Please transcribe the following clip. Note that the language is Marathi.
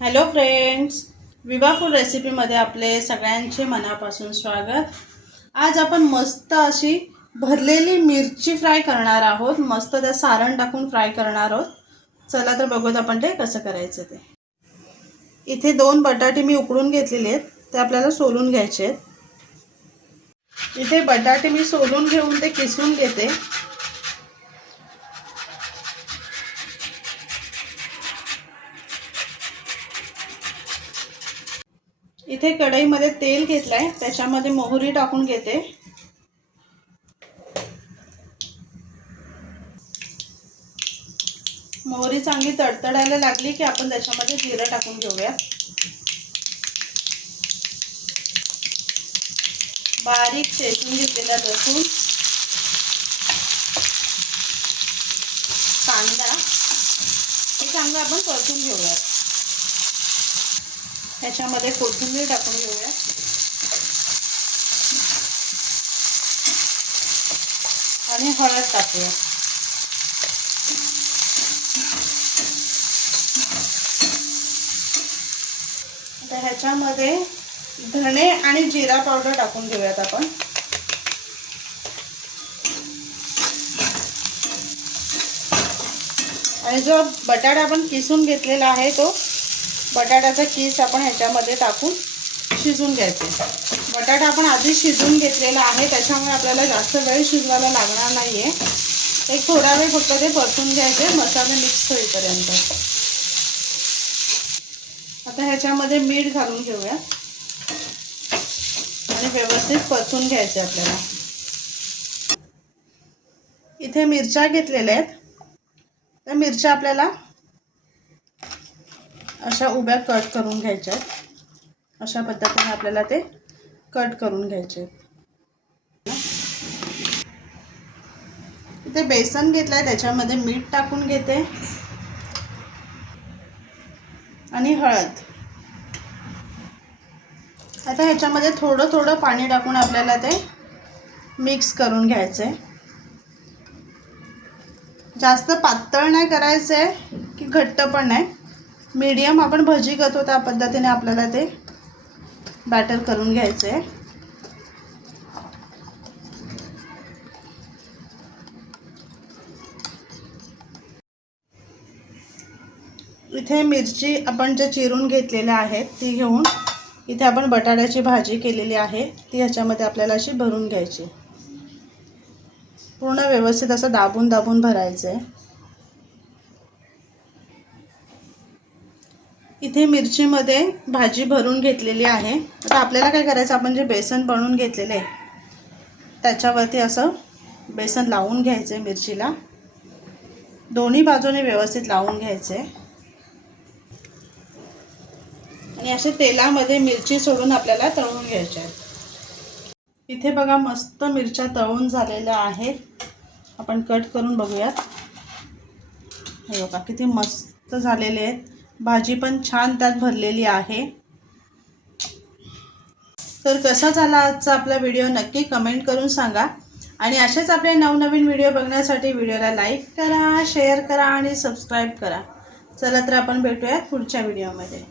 हॅलो फ्रेंड्स विवा फूड रेसिपीमध्ये आपले सगळ्यांचे मनापासून स्वागत. आज आपण मस्त अशी भरलेली मिरची फ्राय करणार आहोत. मस्त त्यात सारण टाकून फ्राय करणार आहोत. चला तर बघूत आपण ते कसं करायचं ते. इथे दोन बटाटे मी उकडून घेतलेले आहेत. ते आपल्याला सोलून घ्यायचे आहेत. इथे बटाटे मी सोलून घेऊन ते किसून घेते. इथे कढईमध्ये तेल घेतलंय त्याच्यामध्ये मोहरी टाकून घेते. मोहरी चांगली तडतडायला लागली की आपण त्याच्यामध्ये जिरं टाकून घेऊया बारीक चेचून घेतलेला लसूण. कांदा. हे चांगलं आपण परतून घेऊयात. ह्याच्यामध्ये कोथिंबीर टाकून घेऊया. आणि हळद टाकूया. आता ह्याच्यामध्ये धणे आणि जिरा पावडर टाकून घेऊयात आपण. आणि जो बटाटा आपण किसून घेतलेला आहे तो बटाट्याचा किस आपण ह्याच्यामध्ये टाकून शिजून घ्यायचे. बटाटा आपण आधी शिजून घेतलेला आहे त्याच्यामुळे आपल्याला जास्त वेळ शिजवायला लागणार नाही आहे एक थोडा वेळ फक्त ते परतून घ्यायचे मसाले मिक्स होईपर्यंत. आता ह्याच्यामध्ये मीठ घालून घेऊया. आणि व्यवस्थित परतून घ्यायचे आपल्याला. इथे मिरच्या घेतलेल्या आहेत. त्या मिरच्या आपल्याला अशा उभ्या कट करून घ्यायच्या आहेत. अशा पद्धतीने आपल्याला ते कट करून घ्यायचे इथे बेसन घेतलं आहे त्याच्यामध्ये मीठ टाकून घेते. आणि हळद. आता ह्याच्यामध्ये थोडं थोडं पाणी टाकून आपल्याला ते मिक्स करून घ्यायचं. आहे जास्त पातळ नाही करायचं आहे की घट्ट पण नाही. मीडियम आपण भजी करतो त्या पद्धतीने आपल्याला ते बॅटर करून घ्यायचं. आहे इथे मिरची आपण जे चिरून घेतलेल्या आहेत ती घेऊन इथे आपण बटाट्याची भाजी केलेली आहे ती ह्याच्यामध्ये आपल्याला अशी भरून घ्यायची. पूर्ण व्यवस्थित असं दाबून दाबून भरायचं आहे इथे मिरचीमध्ये भाजी भरून घेतलेली आहे. आता आपल्याला काय करायचं? आपण जे बेसन बनवून घेतलेलं आहे त्याच्यावरती असं बेसन लावून घ्यायचं आहे मिरचीला. दोन्ही बाजूने व्यवस्थित लावून घ्यायचं आहे. आणि असे तेलामध्ये मिरची सोडून आपल्याला तळून घ्यायच्या आहेत इथे बघा मस्त मिरच्या तळून झालेल्या आहेत. आपण कट करून बघूयात. हे बघा किती मस्त झालेले आहेत. भाजी पण छान त्यात भरलेली आहे. तर कसा झाला आजचा आपला व्हिडिओ नक्की कमेंट करून सांगा. आणि असेच आपले नवनवीन व्हिडिओ बघण्यासाठी व्हिडिओला लाईक करा शेअर करा आणि सबस्क्राईब करा. चला तर आपण भेटूयात पुढच्या व्हिडिओमध्ये.